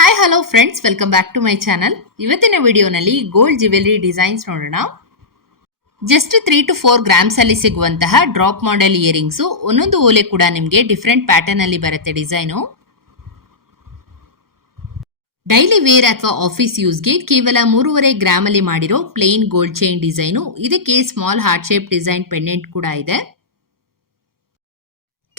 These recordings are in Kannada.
Hi hello friends welcome back to my channel ಇವತ್ತಿನ ವಿಡಿಯೋನಲ್ಲಿ ಗೋಲ್ಡ್ ಜ್ಯುವೆಲ್ಲರಿ ಡಿಸೈನ್ಸ್ ನೋಡೋಣ. Just three to four grams ಅಲ್ಲಿ ಸಿಗುವಂತಹ ಡ್ರಾಪ್ ಮಾಡೆಲ್ ಇಯರಿಂಗ್ಸು ಒಂದೊಂದು ಓಲೆ ಕೂಡ ನಿಮಗೆ ಡಿಫ್ರೆಂಟ್ ಪ್ಯಾಟರ್ನ್ ಅಲ್ಲಿ ಬರುತ್ತೆ ಡಿಸೈನು ಡೈಲಿ ವೇರ್ ಅಥವಾ ಆಫೀಸ್ ಯೂಸ್ಗೆ ಕೇವಲ ಮೂರುವರೆ ಗ್ರಾಮ್ ಅಲ್ಲಿ ಮಾಡಿರೋ ಪ್ಲೇನ್ ಗೋಲ್ಡ್ ಚೈನ್ ಡಿಸೈನು ಇದಕ್ಕೆ small heart shape design pendant ಕೂಡ ಇದೆ.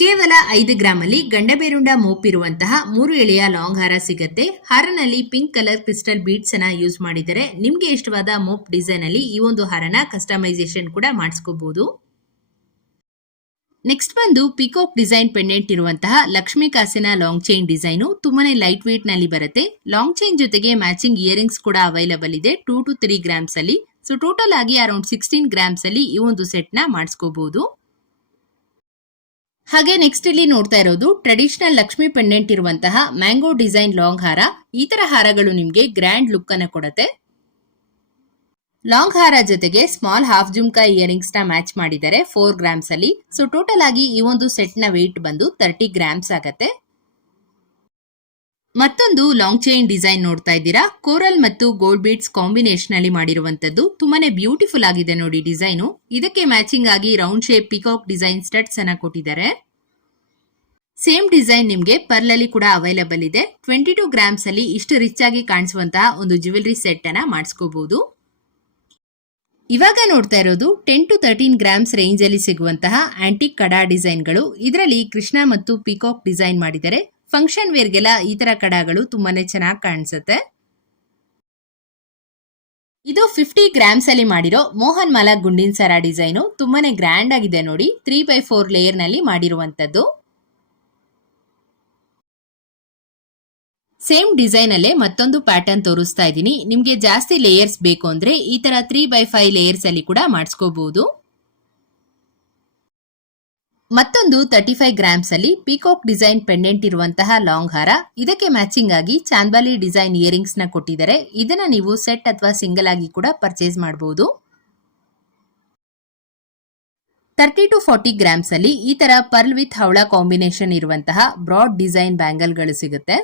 ಕೇವಲ ಐದು ಗ್ರಾಮ್ ಅಲ್ಲಿ ಗಂಡಬೇರುಂಡ ಮೋಪ್ ಇರುವಂತಹ ಮೂರು ಎಳೆಯ ಲಾಂಗ್ ಹಾರ ಸಿಗುತ್ತೆ. ಹಾರನಲ್ಲಿ ಪಿಂಕ್ ಕಲರ್ ಕ್ರಿಸ್ಟಲ್ ಬೀಡ್ಸ್ ಅನ್ನ ಯೂಸ್ ಮಾಡಿದರೆ ನಿಮ್ಗೆ ಇಷ್ಟವಾದ ಮೋಪ್ ಡಿಸೈನ್ ಅಲ್ಲಿ ಈ ಒಂದು ಹಾರನ ಕಸ್ಟಮೈಸೇಷನ್ ಕೂಡ ಮಾಡಿಸ್ಕೋಬಹುದು ನೆಕ್ಸ್ಟ್ ಬಂದು ಪಿಕಾಕ್ ಡಿಸೈನ್ ಪೆಂಡೆಂಟ್ ಇರುವಂತಹ ಲಕ್ಷ್ಮೀ ಕಾಸಿನ ಲಾಂಗ್ ಚೈನ್ ಡಿಸೈನು ತುಂಬಾನೇ ಲೈಟ್ ವೇಟ್ನಲ್ಲಿ ಬರುತ್ತೆ. ಲಾಂಗ್ ಚೈನ್ ಜೊತೆಗೆ ಮ್ಯಾಚಿಂಗ್ ಇಯರಿಂಗ್ಸ್ ಕೂಡ ಅವೈಲಬಲ್ ಇದೆ. ಟೂ ಟು ತ್ರೀ ಗ್ರಾಮ್ಸ್ ಅಲ್ಲಿ ಸೊ ಟೋಟಲ್ ಆಗಿ ಅರೌಂಡ್ ಸಿಕ್ಸ್ಟೀನ್ ಗ್ರಾಮ್ಸ್ ಅಲ್ಲಿ ಈ ಒಂದು ಸೆಟ್ನ ಮಾಡಿಸ್ಕೋಬಹುದು ಹಾಗೆ ನೆಕ್ಸ್ಟ್ ಇಲ್ಲಿ ನೋಡ್ತಾ ಇರೋದು ಟ್ರೆಡಿಷನಲ್ ಲಕ್ಷ್ಮಿ ಪೆಂಡೆಂಟ್ ಇರುವಂತಹ ಮ್ಯಾಂಗೋ ಡಿಸೈನ್ ಲಾಂಗ್ ಹಾರ. ಈ ತರ ಹಾರಗಳು ನಿಮ್ಗೆ ಗ್ರ್ಯಾಂಡ್ ಲುಕ್ ಅನ್ನ ಕೊಡುತ್ತೆ. ಲಾಂಗ್ ಹಾರ ಜೊತೆಗೆ ಸ್ಮಾಲ್ ಹಾಫ್ ಜುಮ್ಕಾ ಇಯರಿಂಗ್ಸ್ನ ಮ್ಯಾಚ್ ಮಾಡಿದ್ದಾರೆ ಫೋರ್ ಗ್ರಾಮ್ಸ್ ಅಲ್ಲಿ. ಸೊ ಟೋಟಲ್ ಆಗಿ ಈ ಒಂದು ಸೆಟ್ನ ವೆಯ್ಟ್ ಬಂದು ತರ್ಟಿ ಗ್ರಾಮ್ಸ್ ಆಗತ್ತೆ. ಮತ್ತೊಂದು ಲಾಂಗ್ ಚೈನ್ ಡಿಸೈನ್ ನೋಡ್ತಾ ಇದ್ದೀರಾ? ಕೋರಲ್ ಮತ್ತು ಗೋಲ್ಡ್ ಬೀಡ್ಸ್ ಕಾಂಬಿನೇಷನ್ ಅಲ್ಲಿ ಮಾಡಿರುವಂತದ್ದು ತುಂಬಾನೇ ಬ್ಯೂಟಿಫುಲ್ ಆಗಿದೆ ನೋಡಿ ಡಿಸೈನು ಇದಕ್ಕೆ ಮ್ಯಾಚಿಂಗ್ ಆಗಿ round shape peacock design studs ಅನ್ನ ಕೊಟ್ಟಿದ್ದಾರೆ. ಸೇಮ್ ಡಿಸೈನ್ ನಿಮ್ಗೆ ಪರ್ಲಲ್ಲಿ ಕೂಡ ಅವೈಲಬಲ್ ಇದೆ. ಟ್ವೆಂಟಿ ಟೂ ಗ್ರಾಮ್ಸ್ ಅಲ್ಲಿ ಇಷ್ಟು ರಿಚ್ ಆಗಿ ಕಾಣಿಸುವಂತಹ ಒಂದು ಜ್ಯುವೆಲ್ರಿ ಸೆಟ್ ಅನ್ನ ಮಾಡಿಸ್ಕೋಬಹುದು ಇವಾಗ ನೋಡ್ತಾ ಇರೋದು ten to thirteen grams range ಅಲ್ಲಿ ಸಿಗುವಂತಹ ಆಂಟಿಕ್ ಕಡಾ ಡಿಸೈನ್ಗಳು. ಇದರಲ್ಲಿ ಕೃಷ್ಣ ಮತ್ತು ಪಿಕಾಕ್ ಡಿಸೈನ್ ಮಾಡಿದ್ದಾರೆ. ಫಂಕ್ಷನ್ ವೇರ್ಗೆಲ್ಲ ಈ ತರ ಕಡಾಗಳು ತುಂಬಾನೇ ಚೆನ್ನಾಗಿ ಕಾಣಿಸುತ್ತೆ. ಇದು ಫಿಫ್ಟಿ ಗ್ರಾಮ್ಸ್ ಅಲ್ಲಿ ಮಾಡಿರೋ ಮೋಹನ್ ಮಾಲಾ ಗುಂಡಿನ ಸರ ಡಿಸೈನು. ತುಂಬಾನೇ ಗ್ರ್ಯಾಂಡ್ ಆಗಿದೆ ನೋಡಿ. ತ್ರೀ ಬೈ ಫೋರ್ ಲೇಯರ್ನಲ್ಲಿ ಮಾಡಿರುವಂತದ್ದು ಸೇಮ್ ಡಿಸೈನ್ ಅಲ್ಲೇ ಮತ್ತೊಂದು ಪ್ಯಾಟರ್ನ್ ತೋರಿಸ್ತಾ ಇದ್ದೀನಿ. ನಿಮಗೆ ಜಾಸ್ತಿ ಲೇಯರ್ಸ್ ಬೇಕು ಅಂದ್ರೆ ಈ ತರ ತ್ರೀ ಬೈ ಫೈವ್ ಲೇಯರ್ಸ್ ಅಲ್ಲಿ ಕೂಡ ಮಾಡಿಸ್ಕೋಬಹುದು ಮತ್ತೊಂದು ತರ್ಟಿ ಫೈವ್ ಗ್ರಾಮ್ಸ್ ಅಲ್ಲಿ ಪಿಕಾಕ್ ಡಿಸೈನ್ ಪೆಂಡೆಂಟ್ ಇರುವಂತಹ ಲಾಂಗ್ ಹಾರ. ಇದಕ್ಕೆ ಮ್ಯಾಚಿಂಗ್ ಆಗಿ ಚಾಂದ್ಬಾಲಿ ಡಿಸೈನ್ ಇಯರಿಂಗ್ಸ್ನ ಕೊಟ್ಟಿದ್ದಾರೆ. ಇದನ್ನ ನೀವು ಸೆಟ್ ಅಥವಾ ಸಿಂಗಲ್ ಆಗಿ ಕೂಡ ಪರ್ಚೇಸ್ ಮಾಡಬಹುದು ತರ್ಟಿ ಟು ಫಾರ್ಟಿ ಗ್ರಾಮ್ಸ್ ಅಲ್ಲಿ ಈ ತರ ಪರ್ಲ್ ವಿತ್ ಹವಳ ಕಾಂಬಿನೇಷನ್ ಇರುವಂತಹ ಬ್ರಾಡ್ ಡಿಸೈನ್ ಬ್ಯಾಂಗಲ್ಗಳು ಸಿಗುತ್ತೆ.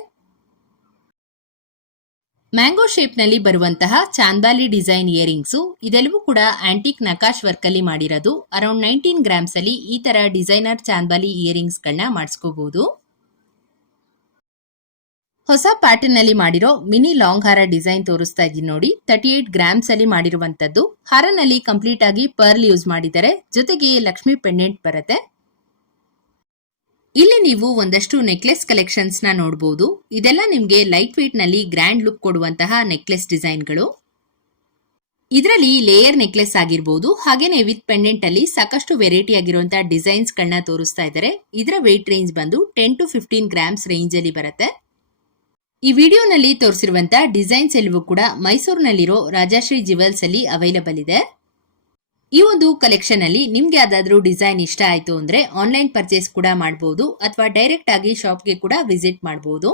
ಮ್ಯಾಂಗೋ ಶೇಪ್ನಲ್ಲಿ ಬರುವಂತಹ ಚಾಂದಾಲಿ ಡಿಸೈನ್ ಇಯರಿಂಗ್ಸು ಇದೆಲ್ಲವೂ ಕೂಡ ಆಂಟಿಕ್ ನಕಾಶ್ ವರ್ಕಲ್ಲಿ ಮಾಡಿರೋದು. ಅರೌಂಡ್ ನೈನ್ಟೀನ್ ಗ್ರಾಮ್ಸಲ್ಲಿ ಈ ತರ ಡಿಸೈನರ್ ಚಾಂದಾಲಿ ಇಯರಿಂಗ್ಸ್ ಗಳನ್ನ ಮಾಡಿಸ್ಕೋಬಹುದು ಹೊಸ ಪ್ಯಾಟರ್ನ್ನಲ್ಲಿ ಮಾಡಿರೋ ಮಿನಿ ಲಾಂಗ್ ಹಾರ ಡಿಸೈನ್ ತೋರಿಸ್ತಾ ಇದ್ದೀನಿ ನೋಡಿ. ತರ್ಟಿ ಏಟ್ ಗ್ರಾಮ್ಸಲ್ಲಿ ಅಲ್ಲಿ ಮಾಡಿರುವಂತದ್ದು ಹಾರನಲ್ಲಿ ಕಂಪ್ಲೀಟ್ ಆಗಿ ಪರ್ಲ್ ಯೂಸ್ ಮಾಡಿದ್ದಾರೆ ಜೊತೆಗೆ ಲಕ್ಷ್ಮಿ ಪೆಂಡೆಂಟ್ ಬರುತ್ತೆ. ಇಲ್ಲಿ ನೀವು ಒಂದಷ್ಟು ನೆಕ್ಲೆಸ್ ಕಲೆಕ್ಷನ್ಸ್ನ ನೋಡಬಹುದು ಇದೆಲ್ಲ ನಿಮ್ಗೆ ಲೈಟ್ ವೇಟ್ನಲ್ಲಿ ಗ್ರ್ಯಾಂಡ್ ಲುಕ್ ಕೊಡುವಂತಹ ನೆಕ್ಲೆಸ್ ಡಿಸೈನ್ಗಳು. ಇದರಲ್ಲಿ ಲೇಯರ್ ನೆಕ್ಲೆಸ್ ಆಗಿರ್ಬೋದು, ಹಾಗೇನೆ ವಿತ್ ಪೆಂಡೆಂಟ್ ಅಲ್ಲಿ ಸಾಕಷ್ಟು ವೆರೈಟಿ ಆಗಿರುವಂತಹ ಡಿಸೈನ್ಸ್ ಗಳನ್ನ ತೋರಿಸ್ತಾ ಇದ್ದಾರೆ. ಇದರ ವೇಟ್ ರೇಂಜ್ ಬಂದು ten to fifteen grams range ಅಲ್ಲಿ ಬರುತ್ತೆ. ಈ ವಿಡಿಯೋನಲ್ಲಿ ತೋರಿಸಿರುವಂತಹ ಡಿಸೈನ್ಸ್ ಎಲ್ಲವೂ ಕೂಡ ಮೈಸೂರಿನಲ್ಲಿರೋ ರಾಜಾಶ್ರೀ ಜುವೆಲ್ಸ್ ಅಲ್ಲಿ ಅವೈಲಬಲ್ ಇದೆ. ಈ ಒಂದು ಕಲೆಕ್ಷನ್ ಅಲ್ಲಿ ನಿಮ್ಗೆ ಯಾವ್ದಾದ್ರು ಡಿಸೈನ್ ಇಷ್ಟ ಆಯ್ತು ಅಂದ್ರೆ ಆನ್ಲೈನ್ ಪರ್ಚೇಸ್ ಕೂಡ ಮಾಡಬಹುದು ಅಥವಾ ಡೈರೆಕ್ಟ್ ಆಗಿ ಶಾಪ್ಗೆ ಕೂಡ ವಿಸಿಟ್ ಮಾಡಬಹುದು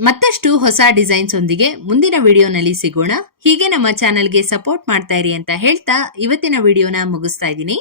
ಮತ್ತಷ್ಟು ಹೊಸ ಡಿಸೈನ್ಸ್ ಒಂದಿಗೆ ಮುಂದಿನ ವಿಡಿಯೋನಲ್ಲಿ ಸಿಗೋಣ. ಹೀಗೆ ನಮ್ಮ ಚಾನಲ್ಗೆ ಸಪೋರ್ಟ್ ಮಾಡ್ತಾ ಇರಿ ಅಂತ ಹೇಳ್ತಾ ಇವತ್ತಿನ ವಿಡಿಯೋನ ಮುಗಿಸ್ತಾ ಇದ್ದೀನಿ.